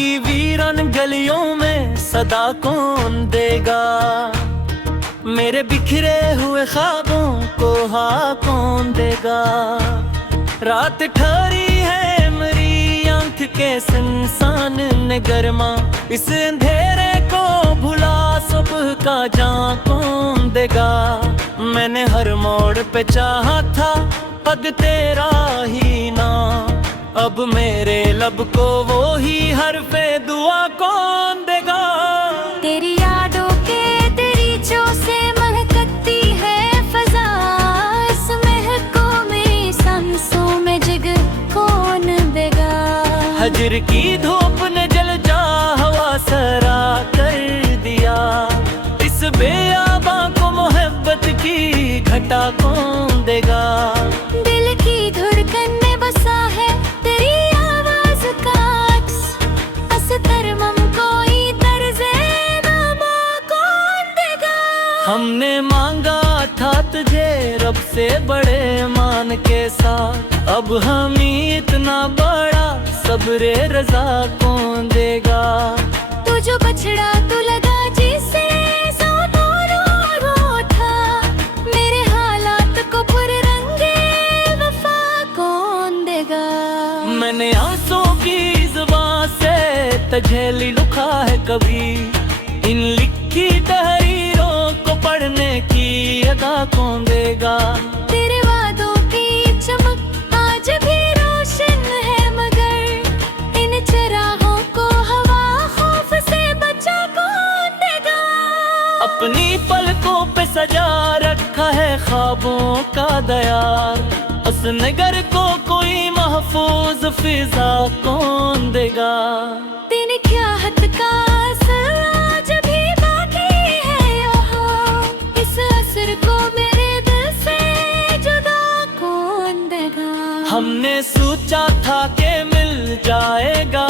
की वीरान गलियों में सदा कौन देगा, मेरे बिखरे हुए ख्वाबों को हाँ कौन देगा। रात ठहरी है मेरी आंख के इंसान ने गरमा, इस अंधेरे को भुला सुबह का जां कौन देगा। मैंने हर मोड़ पे चाहा था पग तेरा ही ना, अब मेरे लब को वो ही हरफे दुआ कौन देगा। तेरी यादों के दरीचों से महकती है फजा, इस महकों में सांसों में जिगर कौन देगा। हजर की धूप ने जल जा हवा सरा कर दिया, इस बेआबा को मोहब्बत की घटा कौन देगा। दिल की धड़कन में बसा है तेरी आवाज का अक्स, अस्तर कोई तर्ज़े नामा कौन देगा। हमने मांगा था तुझे रब से बड़े मान के साथ, अब हमें इतना बड़ा सब्रे रजा कौन देगा। तू जो बछड़ा तू लगा जिसे सौ रो था, मेरे हालात को पुररंगे वफा कौन देगा। मैंने आंसू की जुबान से तझेली लिखा है कभी, इन लिखी तहरीरों को पढ़ने की अदा कौन देगा। तेरे वादों की चमक आज भी रोशन है, मगर इन चराहों को हवा खौफ से बचा कौन देगा। अपनी पलकों पे सजा रखा है ख्वाबों का दयार, उस नगर को कोई महफूज फिजा कौन देगा। तेरी क्या हद का असर आज भी बाकी है यहाँ, इस असर को मेरे दिल से जुदा कौन देगा। हमने सोचा था कि मिल जाएगा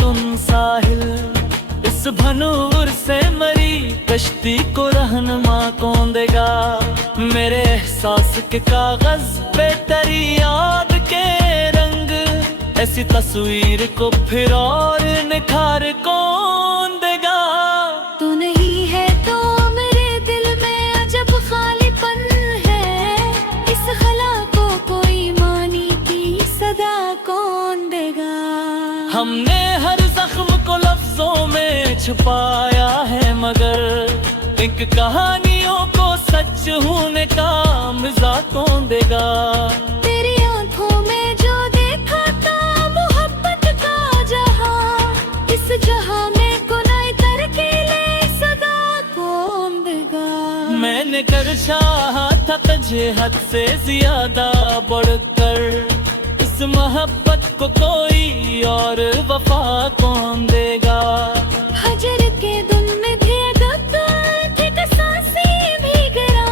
दुन साहिल, इस भनूर से मरी कश्ती को रहनुमा कौन देगा। मेरे एहसास के कागज पे तेरी याद के रंग, ऐसी तस्वीर को फिर और निखार कौन देगा। तू नहीं है तो मेरे दिल में अजब खालीपन है, इस खला को कोई मानी की सदा कौन देगा। हमने हर जख्म को लफ्जों में छुपाया है, मगर एक कहानियों को सच होने का मजा कौन देगा। तेरी आंखों में जो देखा था मोहब्बत का जहां, इस जहां में गुनाह करके ले सदा कौन देगा। मैंने कर चाहा था तुझे हद से ज्यादा बढ़कर, इस मोहब्बत को कोई और वफा कौन देगा। हजर के दिन में भी अदब थे कसासी भी गिरा,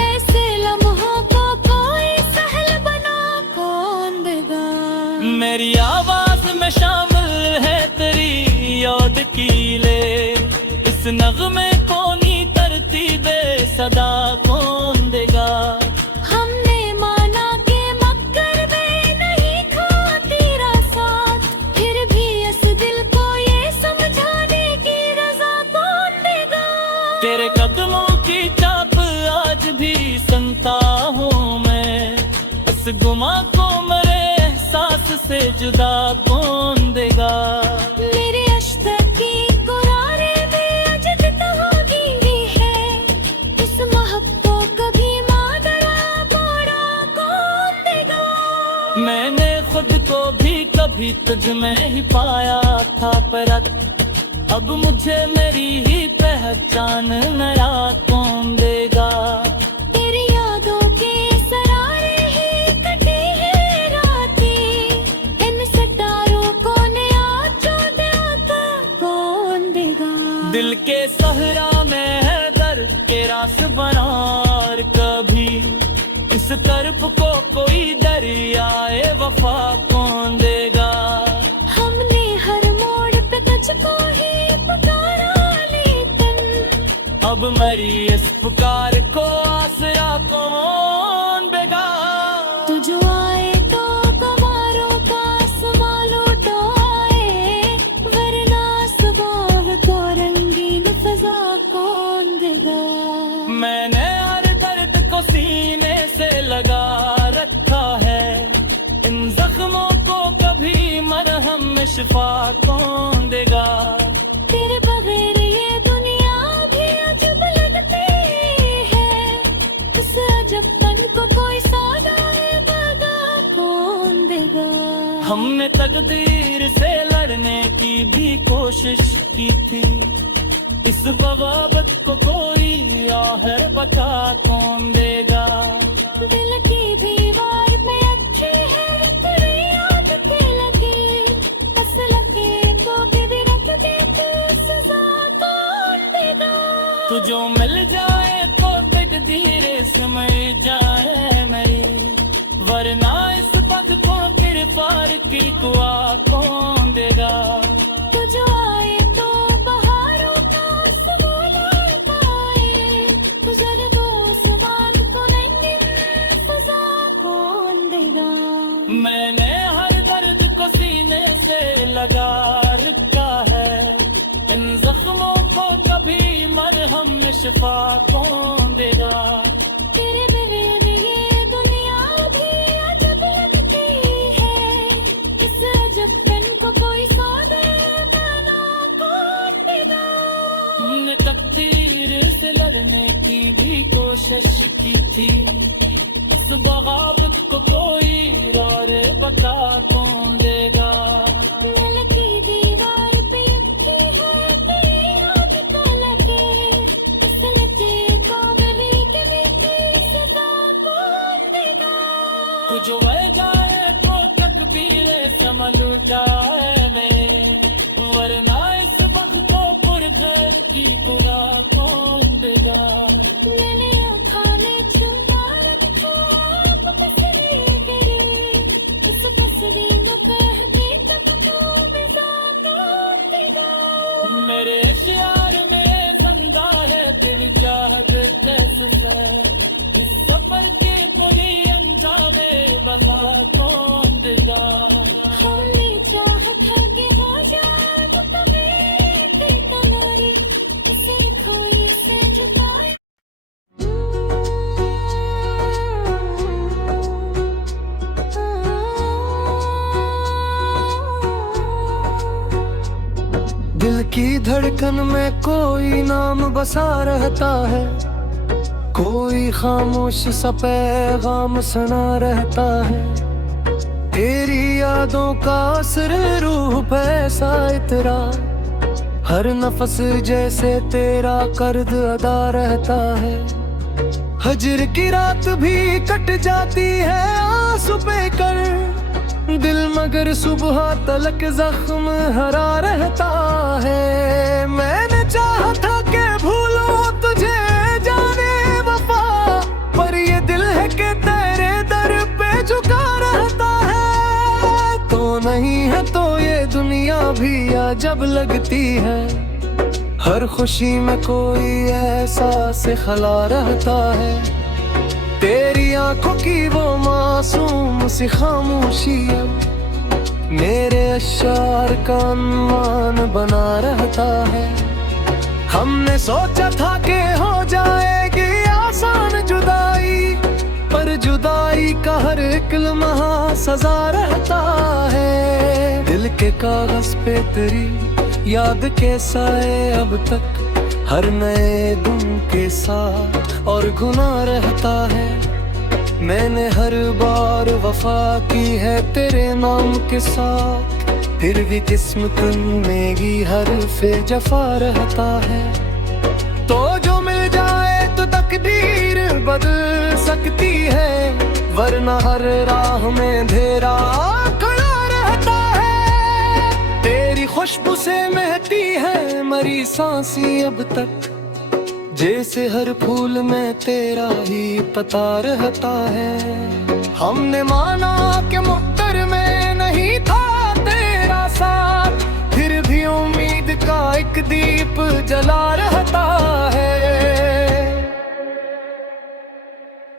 ऐसे लम्हों को कोई सहल बना कौन देगा। मेरी आवाज में शामिल है तेरी याद की ले, इस नगमे को नी तरतीबे सदा कौन देगा। हमने माना के मक्कर में नहीं था तेरा साथ, फिर भी इस दिल को ये समझाने की रजा कौन देगा। तेरे कदमों की चाप आज भी सुनता हूँ मैं, इस गुमा को मेरे एहसास से जुदा कौन देगा। मेरे अश्क की कुरारे में अजद होगी भी है, इस महक को कभी मादरा बोड़ा कौन देगा। मैंने खुद को भी कभी तुझ में ही पाया था परत, अब मुझे मेरी ही पहचान नया कौन देगा। तेरी यादों के सरारे ही कटी है रातें, इन सितारों को नया चौदह कौन देगा। दिल के सहरा में है दर्द के रास बनार, कभी इस तरफ को कोई दरियाए वफा कौन देगा। हमने हर मोड़ पे तुझको ही पुकारा, लेकिन अब मेरी इस पुकार को आसरा कौन देगा। तू जो आए तो कमारों का संभालो तो आए, मैंने हर दर्द को सीने से लगा रखा है, इन जख्मों को कभी मरहम में शिफा कौन देगा। तेरे बगैर ये दुनिया भी अजब लगती है, इस अजबपन को कोई सादा है दगा कौन देगा। हमने तकदीर से लड़ने की भी कोशिश की थी, इस बगावत को कोई आहर बता कौन देगा। दिल की दीवार में अच्छी है तेरी याद के लगे, बस लगे तो भी रख देते सजा कौन देगा। तुझो मिल जाए तो तकदीर समझ जाए मेरी, वरना इस पग को फिर पार की दुआ कौन देगा। तुझो आए तो बहारों का सबूल आए, गुजर दो सवाल को नहीं सजा कौन देगा। मैंने हर दर्द को सीने से लगा रखा है, इन जख्मों को कभी मरहम में शिफा कौन देगा। तेरे बगैर ये दुनिया भी अजब लगती है, इस अजबपन को कोई सौदा बना कौन देगा। हमने तकदीर से लड़ने की भी कोशिश की थी, इस बगावत को कोई रार बता कौन देगा। दिल की दीवार पे अच्छी है तेरी याद का लगे, इस लगे को कभी सजा कौन देगा। कुछ वह जाए तो तकदीर संभल जाए में, वरना इस वक्त को पुरघर की दुआ कौन देगा। मैंने आँखों में चुमा रखा आप तस्वीर तेरी, इस तस्वीर को कह के तब तो मज़ा कौन देगा। मेरे प्यार में जिंदा है दिल जाद कैसे से, इस सफर के कोई अंजामे बता कौन देगा। हमने चाहत है कि हो जाए तो कभी तुम्हारी, इसे कोई से झुकाए। दिल की धड़कन में कोई नाम बसा रहता है, कोई खामोश सा पैगाम सुना रहता है। तेरी यादों का असर रूह पे ऐसा इतरा, हर नफस जैसे तेरा कर्द अदा रहता है। हजर की रात भी कट जाती है आंसू पे कर, दिल मगर सुबह तलक जख्म हरा रहता है। मैंने चाहा था कि भूलो तुझे जाने वफा, पर ये दिल है कि तेरे दर पे झुका रहता है। तो नहीं है तो ये दुनिया भी अजब लगती है, हर खुशी में कोई एहसास खला रहता है। तेरी आंखों की वो मासूम सी खामोशी मेरे अशार का अनुमान बना रहता है। हमने सोचा था कि हो जाएगी आसान जुदाई, पर जुदाई का हर एक लम्हा सजा रहता है। दिल के कागज पे तेरी याद के साए अब तक हर नए दिन के साथ और गुनाह रहता है। मैंने हर बार वफा की है तेरे नाम के साथ, फिर भी किस्मत में ही हर्फ़े जफा रहता है। तो जो मिल जाए तो तकदीर बदल सकती है, वरना हर राह में अंधेरा खड़ा रहता है। तेरी खुशबू से महती है मरी सांसें अब तक, जैसे हर फूल में तेरा ही पता रहता है। हमने माना कि मुख्तर में नहीं था तेरा साथ, फिर भी उम्मीद का एक दीप जला रहता है।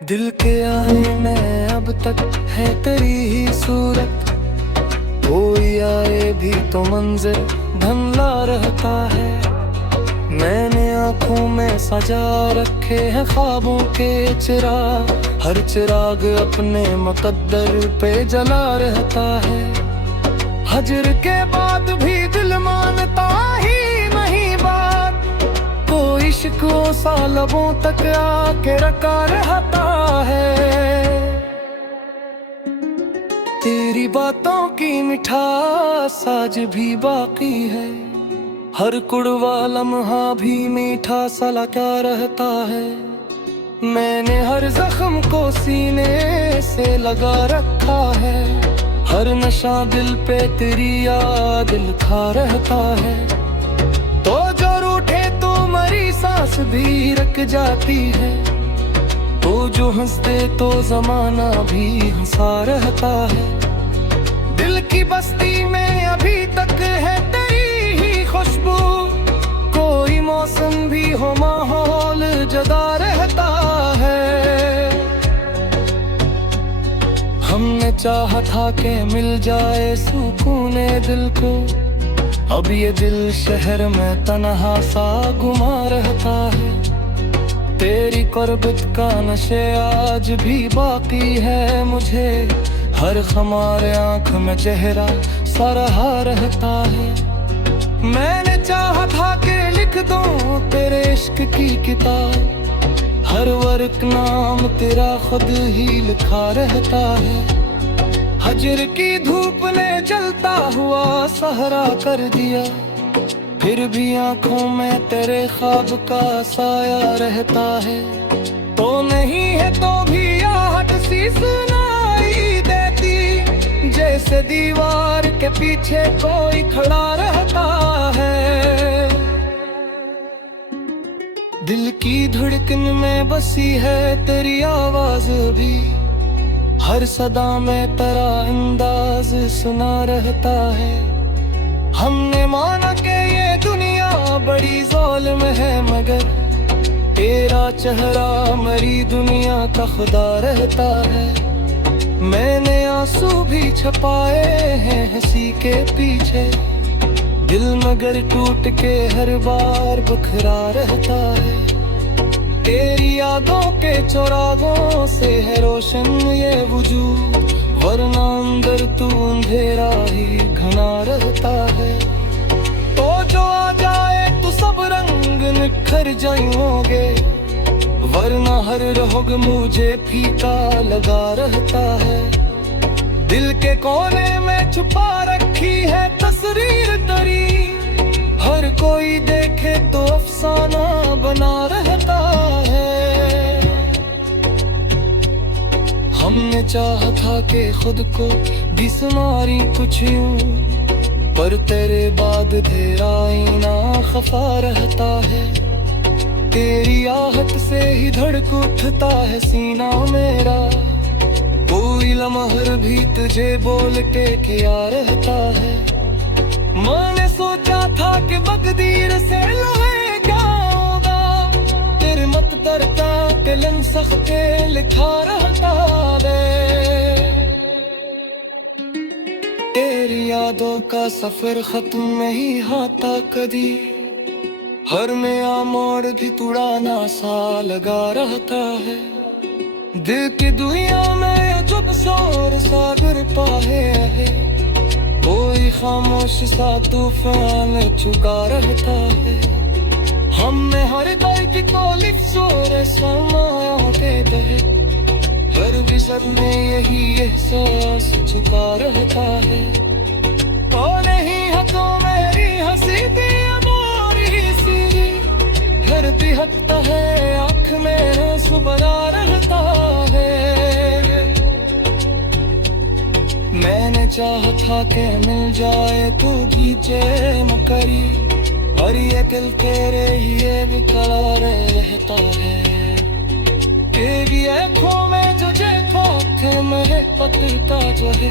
दिल के आईने अब तक है तेरी ही सूरत, कोई आए भी तो मंजर धुंधला रहता है। मैंने आँखों में सजा रखे हैं ख्वाबों के चिराग, हर चिराग अपने मुकद्दर पे जला रहता है। हजर के बाद भी दिल मानता ही नहीं बात, कोई शिकवों सा लबों तक आके रखा रहता है। तेरी बातों की मिठास आज भी बाकी है, हर कुड़वा लम्हा भी मीठा सा लगा रहता है। मैंने हर जख्म को सीने से लगा रखा है, हर नशा दिल पे तेरी याद लिखा रहता है। तो जो रूठे तो मरी सांस भी रख जाती है, तो जो हंसते तो जमाना भी हंसा रहता है। दिल की बस्ती में अभी तक है तेरी ही खुशबू, कोई मौसम भी हो माहौल जदा रहता है। हमने चाहा था कि मिल जाए सुकूने दिल को, अब ये दिल शहर में तन्हा सा घुमा रहता है। तेरी कुर्बत का नशे आज भी बाकी है मुझे, हर खमार आँख में चेहरा सा रहा रहता है। मैंने चाहा था कि लिख दूं तेरे इश्क की किताब, हर वर्क नाम तेरा खुद ही लिखा रहता है। हजर की धूप ने जलता हुआ सहरा कर दिया, फिर भी आंखों में तेरे ख्वाब का साया रहता है। तो नहीं है तो भी आहट सी सुनाई देती, जैसे दीवार के पीछे कोई खड़ा रहता है। दिल की धड़कन में बसी है तेरी आवाज भी, हर सदा में तेरा अंदाज सुना रहता है। हमने माना कि ये दुनिया बड़ी ज़ालिम है, मगर तेरा चेहरा मरी दुनिया का खुदा रहता है। मैंने आंसू भी छपाए हैं हंसी के पीछे, दिल मगर टूट के हर बार बिखरा रहता है। तेरी यादों के चौराहों से है रोशन ये वजूद, वरना अंदर तू अंधेरा ही घना रहता है। तो जो आ जाए तो सब रंग निखर जाएंगे, वरना हर रोग मुझे फीका लगा रहता है। दिल के कोने में छुपा रखी है तस्वीर तेरी, हर कोई देखे तो अफसाना बना रहता है। हमने चाहा था कि खुद को भी संवारी कुछ यूं, पर तेरे बाद तेरा आईना खफा रहता है। तेरी आहट से ही धड़क उठता है सीना मेरा, कोई लम्हा भी तुझे बोल के किया रहता है। मैंने सोचा था कि मकदीर से लगे क्या होगा, तेरे मकदर का कलम सख्ते लिखा रहता है। तेरी यादों का सफर खत्म नहीं होता कदी, हर नया मोड़ भी तुड़ाना सा लगा रहता है। दिल की दुनिया में जब शोर सागर पाए है, कोई खामोश सा तूफान चुका रहता है। हमने हर दर्द को लिख सोरे समाया देते हैं, हर विजन में यही एहसास चुका रहता है। तो नहीं है तो मेरी हंसी थी हमारी सी, घर भी हटता है आँख में सुबह रहता है। मैंने चाहा था कि मिल जाए तू खींचे मकरी, और ये दिल तेरे ही बेकरार रहता है। तेरी आँखों में जो थे मेरे पता जो है,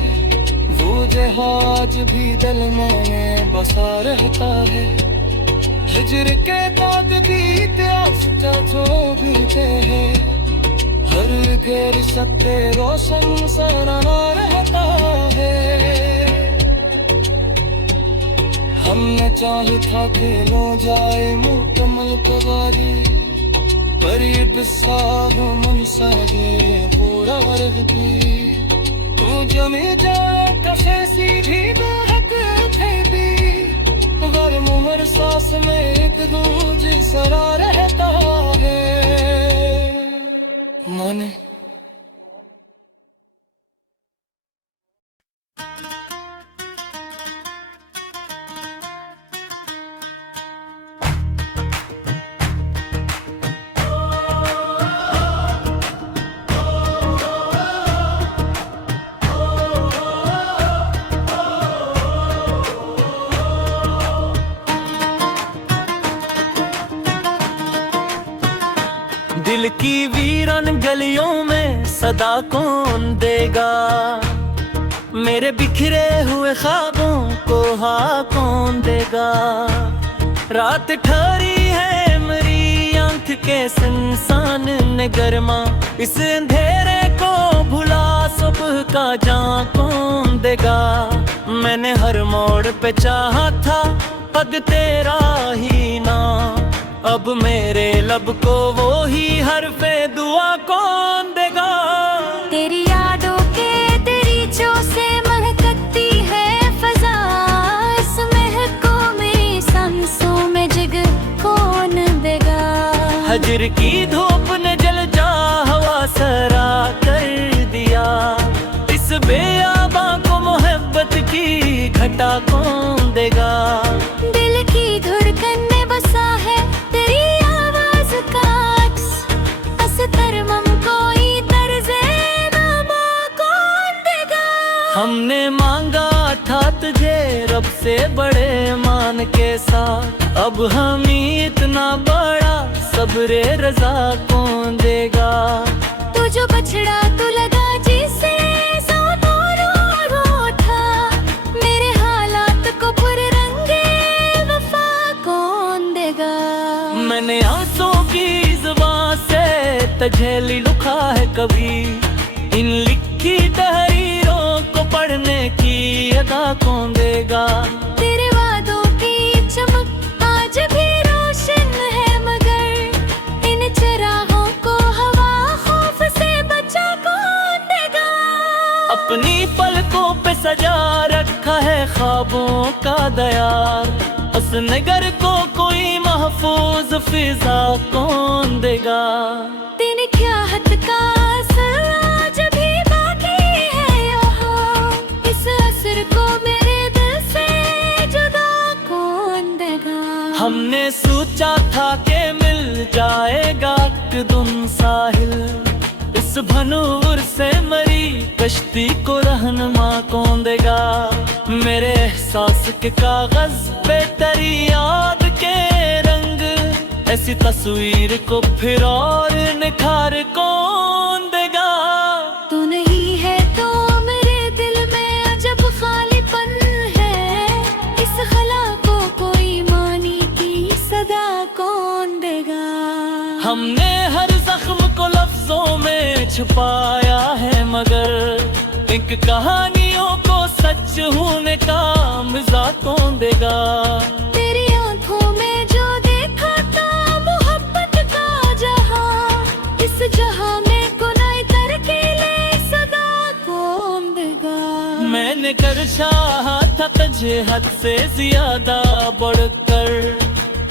वो जहाज भी दिल में बसा रहता है। हिजर के बाद भी इतिहास जो भी है, हर घेर सत्य रोशन सराना रहता है। हमने चाहे था कि लो जाए मुकम्मल कवारी, पर ये बिसाह मन सागे पूरा वर्ग भी तू जमे जाए कसे सीधी बहक थे भी गर मुहर सांस में एक दूजे सरा रहता है मन। दिल की वीरान गलियों में सदा कौन देगा, मेरे बिखरे हुए ख्वाबों को हाँ कौन देगा। रात ठहरी है मेरी आंख के इंसान ने गरमा, इस अंधेरे को भुला सुबह का जान कौन देगा। मैंने हर मोड़ पे चाहा था पग तेरा ही ना, अब मेरे लब को वो ही हरफे दुआ कौन देगा। तेरी यादों के दरीचों से महकती है फजा, इस महको मेरी सांसों में जगह कौन देगा। हजर की धूप ने जल जा हवा सरा कर दिया, इस बेआबा को मोहब्बत की घटा कौन देगा। दिल की धड़कन में बसा है तेरी आवाज का अक्स, तरमम कोई तर्ज़े नामा कौन देगा। हमने मांगा था तुझे रब से बड़े मान के साथ, अब हम इतना बड़ा सब्रे रजा कौन देगा। तू जो बछड़ा तू लगा जिसे सो रो था, मेरे हालात को पुररंगे वफा कौन देगा। मैंने आंसू की ज़ुबान से तझेली लुखा है कभी, इन लिखी तहरीरों को पढ़ने की अदा कौन देगा। तेरे वादों की चमक आज भी रोशन है, मगर इन चिरागों को हवा खौफ से बचा कौन देगा। अपनी पलकों पे सजा रखा है ख्वाबों का दयार, उस नगर को कोई महफूज फिजा कौन देगा। तेरी ख्याहत का असर आज भी बाकी है यहाँ, इस असर को मेरे दिल से जुदा कौन देगा। हमने सोचा था कि मिल जाएगा दुन साहिल, इस भनूर से मरी कश्ती को रहनुमा कौन देगा। मेरे एहसास के कागज पे तेरी याद के रंग, ऐसी तस्वीर को फिर और निखार कौन देगा। तू नहीं है तो मेरे दिल में अजब खालीपन है, इस खला को कोई मानी की सदा कौन देगा। हमने हर जख्म को लफ्जों में छुपाया है, मगर एक कहानियों को सच होने का मजा कौन देगा। तेरी आंखों में जो देखा था मोहब्बत का जहां, इस जहां में गुनाह करके ले सदा कौन देगा। मैंने कर चाहा था तुझे हद से ज्यादा बढ़कर,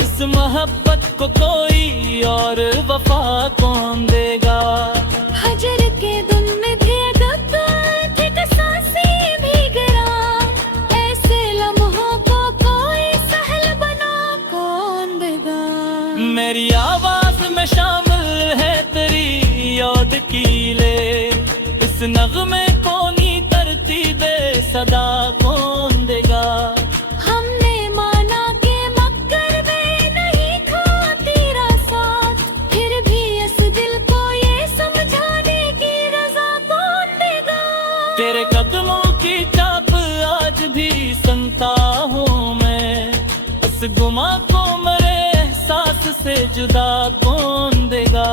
इस मोहब्बत को कोई और वफा कौन देगा। हजर के धुन में थे गब्बर थे सांसें भी गिरा, ऐसे लम्हों को कोई सहल बना कौन देगा। मेरी आवाज में शामिल है तेरी याद की ले, इस नगमे को नी तरतीबे सदा कौन देगा। हमने माना के मक्कर में नहीं था तेरा साथ, फिर भी इस दिल को ये समझाने की रजा कौन देगा। तेरे कदमों की चाप आज भी सुनता हूँ मैं, उस गुमा को मेरे एहसास से जुदा कौन देगा।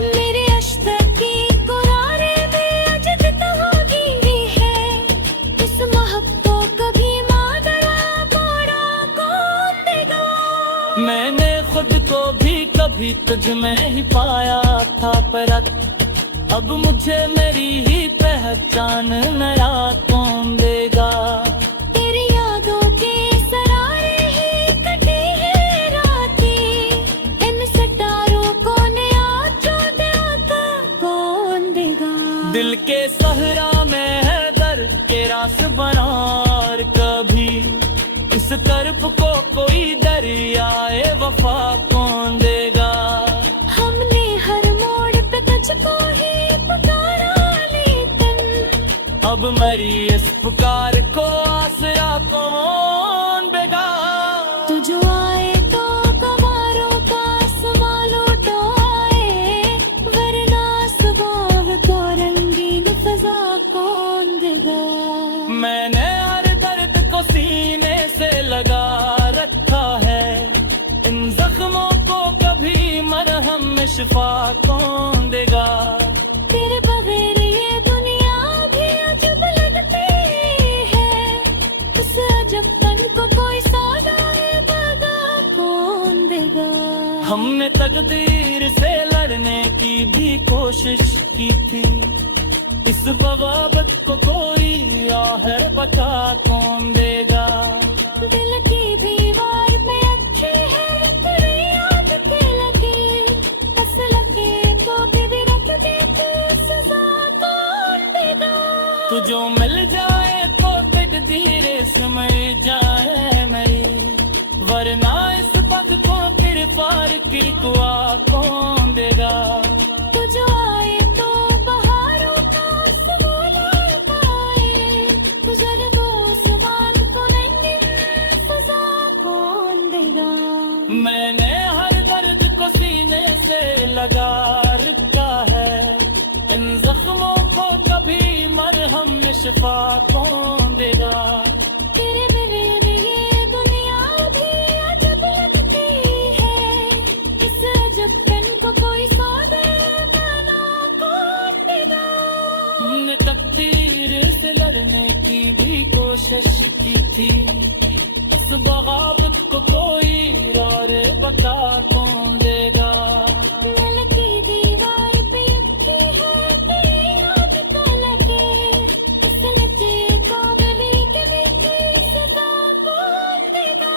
मेरे अश्क की कुरारे में अजद तहोगी है, इस महब को कभी मादरा मोड़ा था परत, अब मुझे मेरी ही पहचान नया कौन देगा। तेरी यादों के सरारे ही कटी है रातें, इन सितारों को नया चौदह कौन देगा। दिल के सहरा में है दर्द के रास बना, और कभी इस तरफ को कोई दरियाए वफा कौन देगा। हमने हर मोड़ पे तुझको ही पुकारा, लेकिन अब मेरी इस पुकार को आसरा कौन देगा। तू जो आए तो कमारों का संभाल उठो आए, वरना सुबह को रंगीन फजा कौन देगा। मैंने हर दर्द को सीने से लगा रखा है, इन जख्मों को कभी मरहम में शिफा कौन देगा। तेरे बगैर ये दुनिया भी अजब लगती है, उस अजबपन को कोई सौदा है दगा कौन देगा। हमने तकदीर से लड़ने की भी कोशिश की थी, इस बगावत को कोई आहर बता कौन देगा। दिल की दीवार में अच्छी है तेरी याद के लगे, असल के को भी रख देते सजा कौन देगा। तू जो मिल जाए तो पिट धीरे समय जाए मेरी, वरना इस पग को फिर पार की कुआ कौन देगा। तू जो आए तो पहाड़ों का सबूल पाए, गुजरगो सवाल को नहीं सजा कौन देगा। मैंने हर दर्द को सीने से लगा रखा है, इन जख्मों को कभी मरहम में शिफा कौन देगा। तेरे बगैर ये दुनिया भी अजब लगती है, इस अजबपन को कोई सौदा बना कौन देगा। हमने तकदीर से लड़ने की भी कोशिश की थी, इस बगावत को कोई राह बता कौन देगा। दिल की दीवार पे अच्छी है तेरी याद का लगे, उस लचे को कभी सजा कौन देगा।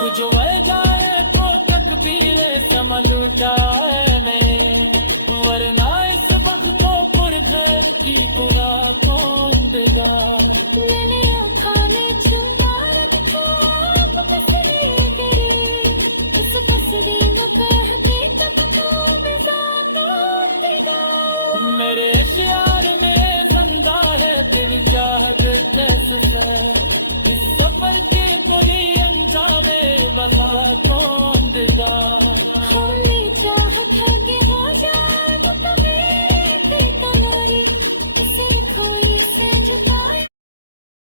तू जो वह जाए तो तकदीर संभल जाए